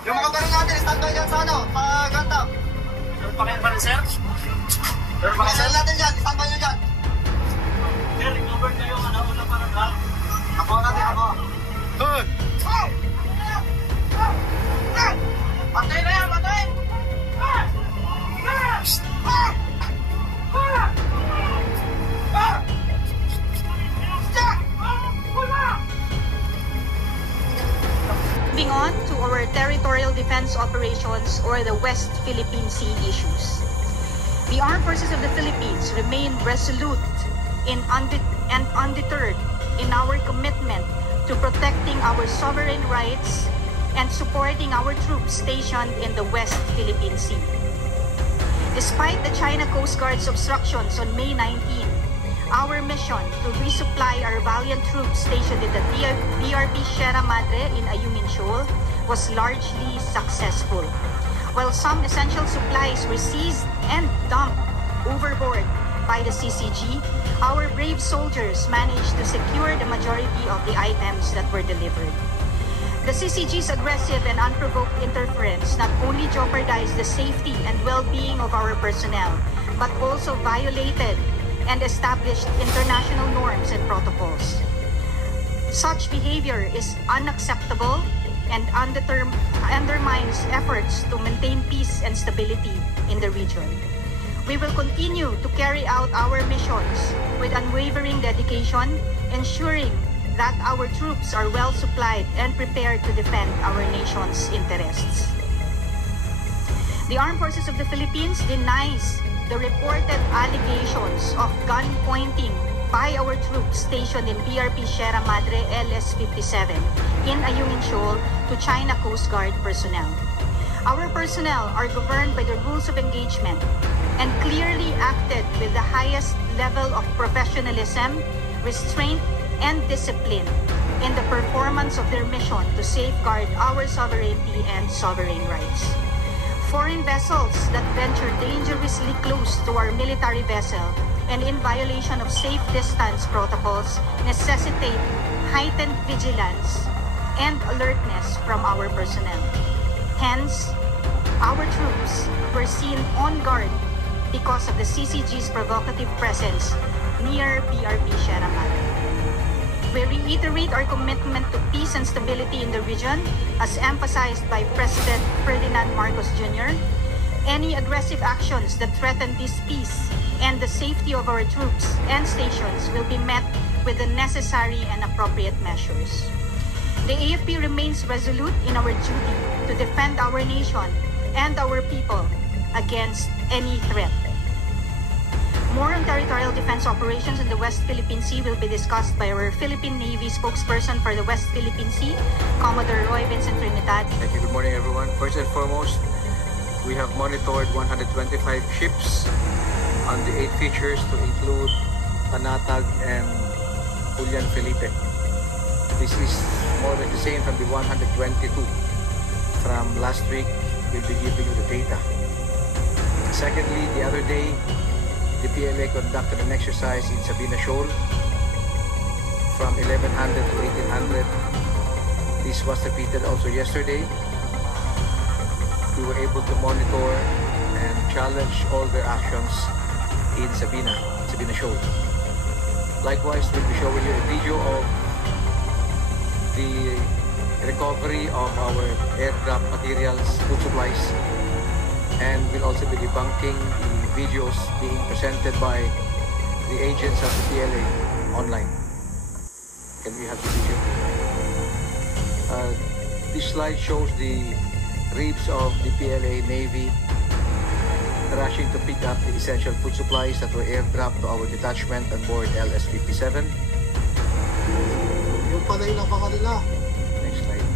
Yung mga baril natin, standby dyan sa ano, sa gantap. Meron pa kayong baril, sir? Meron pa Mga baril natin dyan, standby nyo dyan. Sir, recover kayo, una para ka. Ako natin, ako. Good! Patay na yan, patay! Moving on to our territorial defense operations or the West Philippine Sea issues. The Armed Forces of the Philippines remain resolute and undeterred in our commitment to protecting our sovereign rights and supporting our troops stationed in the West Philippine Sea. Despite the China Coast Guard's obstructions on May 19, our mission to resupply our valiant troops stationed in the BRP Sierra Madre in Ayungin Shoal was largely successful. While some essential supplies were seized and dumped overboard by the CCG, our brave soldiers managed to secure the majority of the items that were delivered. The CCG's aggressive and unprovoked interference not only jeopardized the safety and well-being of our personnel, but also violated and established international norms and protocols. Such behavior is unacceptable and undermines efforts to maintain peace and stability in the region. We will continue to carry out our missions with unwavering dedication, ensuring that our troops are well supplied and prepared to defend our nation's interests. The Armed Forces of the Philippines denies the reported allegations of gun pointing by our troops stationed in BRP Sierra Madre LS-57 in Ayungin Shoal to China Coast Guard personnel. Our personnel are governed by the rules of engagement and clearly acted with the highest level of professionalism, restraint, and discipline in the performance of their mission to safeguard our sovereignty and sovereign rights. Foreign vessels that venture dangerously close to our military vessel and in violation of safe distance protocols necessitate heightened vigilance and alertness from our personnel. Hence, our troops were seen on guard because of the CCG's provocative presence near BRP Sierra Madre. We reiterate our commitment to peace and stability in the region, as emphasized by President Ferdinand Marcos Jr. Any aggressive actions that threaten this peace and the safety of our troops and stations will be met with the necessary and appropriate measures. The AFP remains resolute in our duty to defend our nation and our people against any threat. More on territorial defense operations in the West Philippine Sea will be discussed by our Philippine Navy spokesperson for the West Philippine Sea, Commodore Roy Vincent Trinidad. Thank you. Good morning, everyone. First and foremost, we have monitored 125 ships on the 8 features to include Panatag and Julian Felipe. This is more or less the same from the 122 from last week. We'll be giving you the data. Secondly, the other day, the PLA conducted an exercise in Sabina Shoal from 1100 to 1800. This was repeated also yesterday. We were able to monitor and challenge all their actions in Sabina Shoal. Likewise, we'll be showing you a video of the recovery of our aircraft materials, food supplies, and we'll also be debunking the videos being presented by the agents of the PLA online. Can we have the video? This slide shows the ribs of the PLA Navy rushing to pick up the essential food supplies that were airdropped to our detachment on board LS-57. Yung panay na pa kanila. Next slide.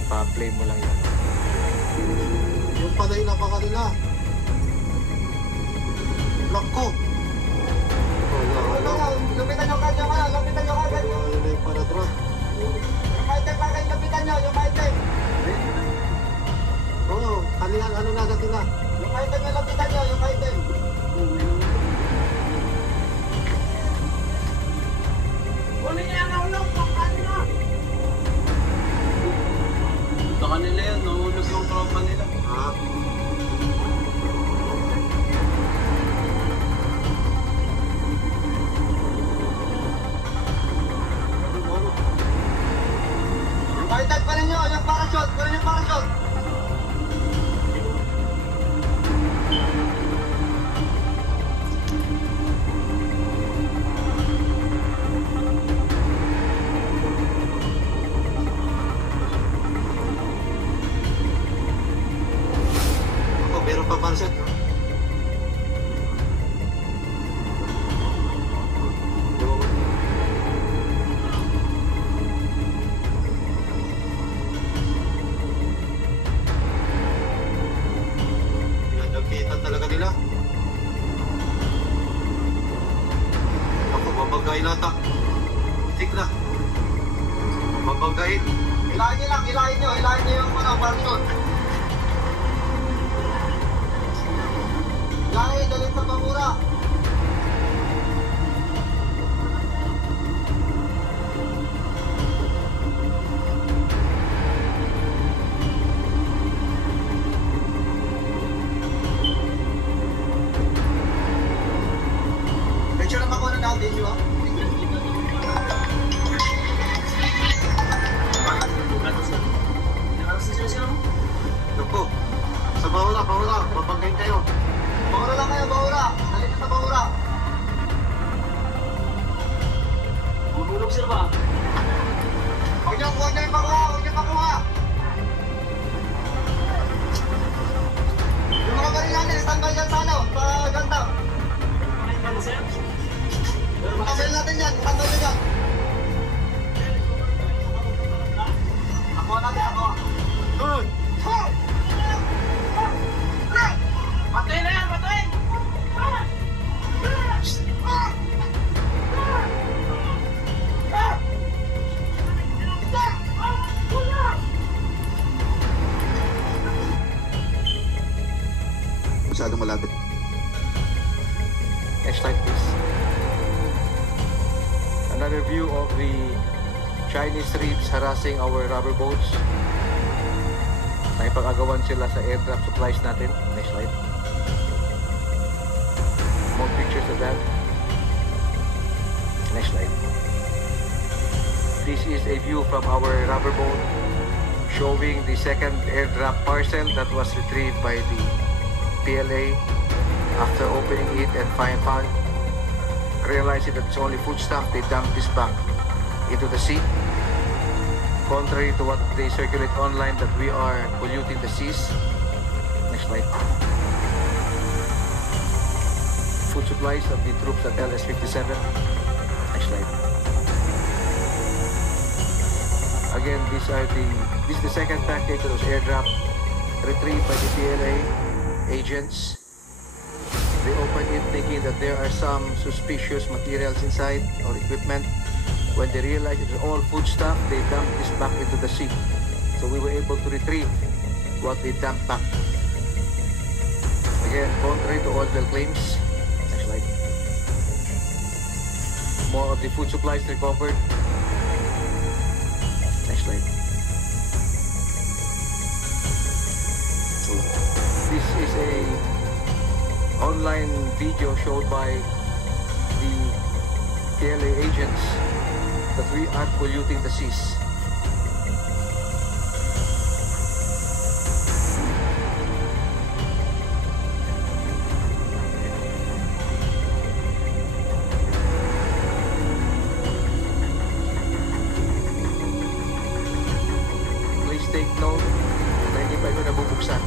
Ipa-play mo lang yan. Yung panay na pa kanila. Block ko. Lupitan nyo kanya ka. Lupitan nyo kanya. Ayun yung panadra. Yung item pa kayo, lupitan nyo. Yung item. Oo, kanila ano na natin na. Yung item nyo, lupitan nyo. Yung item. Huli niya ang ulong. Pagkano na. nila yan, nahulog yung tropa nila. Ah. Yung kaitag pa ninyo, yung parachute, kunin yung parachute. Ako, meron pa parachute. Pinagkitan talaga nila. Ako, babagayin nata. Tik na. Babagayin. Hilahin nyo lang, hilahin nyo yung parachute. Hilahin, dalhin sa pamura. Picture na ako na video. Ito po. Sa bahura, babanggain kayo. Bahura lang kayo, bahura. Halika sa bahura. Mahulog sir ba? Huwag niyo makuha. Yung mga baril natin, standby dyan sa sa ganda. Ano sir? Mga baril natin yan, standby dyan. Ako natin, ako. Good. Patayin na yan, patayin! Masyadong malapit. Next slide, please. Another view of the Chinese troops harassing our rubber boats. Nakipag-agawan sila sa airdrop supplies natin. Next slide. More pictures of that. Next slide. This is a view from our rubber boat showing the second airdrop parcel that was retrieved by the PLA after opening it and found realizing that it's only foodstuff. They dumped this back into the sea, contrary to what they circulate online that we are polluting the seas. Next slide. Food supplies of the troops at LS-57. Next slide. Again, this is the second package that was airdrop retrieved by the PLA agents. They opened it thinking that there are some suspicious materials inside or equipment. When they realized it was all food stuff, they dumped this back into the sea. So we were able to retrieve what they dumped back. Again, contrary to all their claims. Next slide. More of the food supplies recovered. Next slide. So this is a online video showed by the PLA agents that we are polluting the seas. Please take note na hindi pa ito nabubuksan.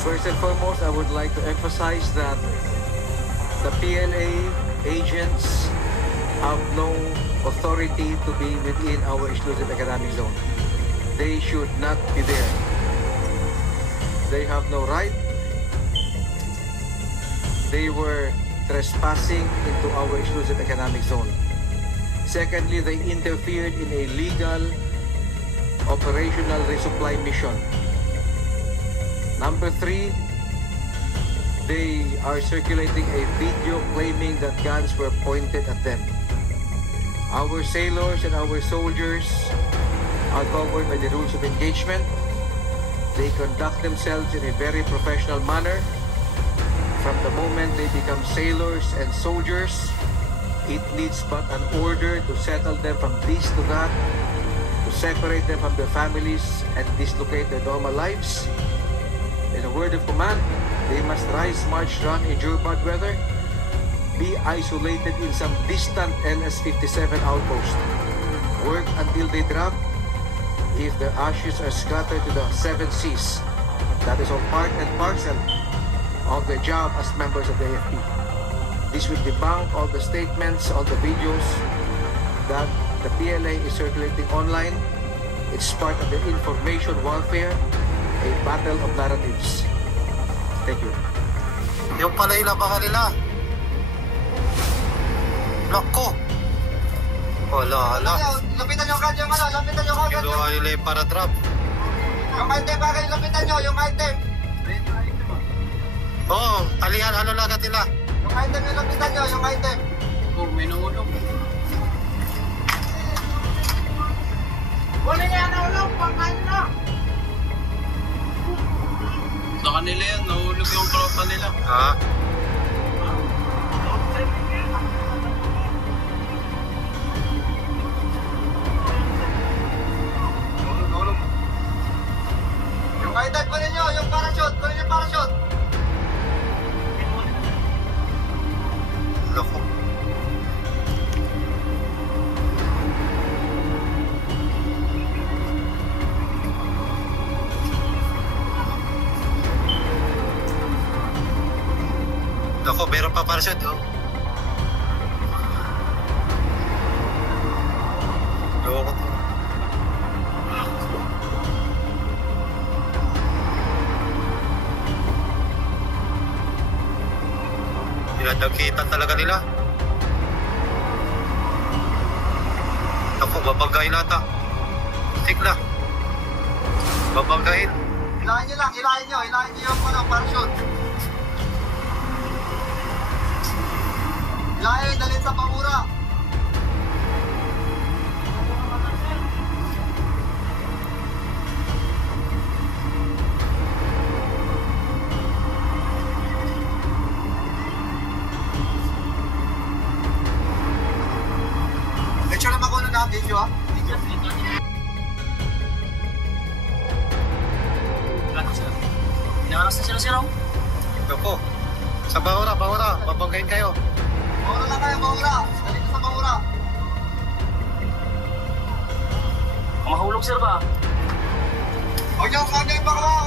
First and foremost, I would like to emphasize that the PLA agents have no authority to be within our exclusive economic zone. They should not be there. They have no right. They were trespassing into our exclusive economic zone. Secondly, they interfered in a legal operational resupply mission. Number 3, they are circulating a video claiming that guns were pointed at them. Our sailors and our soldiers are covered by the rules of engagement. They conduct themselves in a very professional manner. From the moment they become sailors and soldiers, it needs but an order to settle them from this to that, to separate them from their families and dislocate their normal lives. In a word of command, they must rise, march, run, endure bad weather, be isolated in some distant NS-57 outpost, work until they drop. If their ashes are scattered to the 7 seas, that is all part and parcel of their job as members of the AFP. This will debunk all the statements, all the videos that the PLA is circulating online. It's part of the information warfare, a battle of narratives. Thank you. Yung pala ilabahan nila. Nako. Wala. Lapitan nyo agad yung lapitan nyo agad. Kinuha nila yung para drop. Yung item, bakit lapitan nyo, yung item. Oo, talihan, ano lang agad nila. Yung item yung lapitan nyo, yung item. May nahulog. Huli niya, nahulog, pangkain na. Sa kanila yan, nahulog yung tropa nila. Ha? Nahulog. Yung item, kunin nyo, yung parachute, kunin yung parachute. Loko. Ako, meron pa parachute, oh. Loko to. Pinadakitan talaga nila. Ako, babagayin nata. Tigla. Babagayin. Hilahin nyo lang, hilahin nyo yung parachute. Hilahin, dalhin sa pamura. Lecture naman ko na video, ha? Inawalas na sila. Ito po. Sa Bahura, babanggain kayo. Bahura lang kayo, Bahura. Dali sa Bahura. Mahulog sir ba? Huwag niyo ipagawa,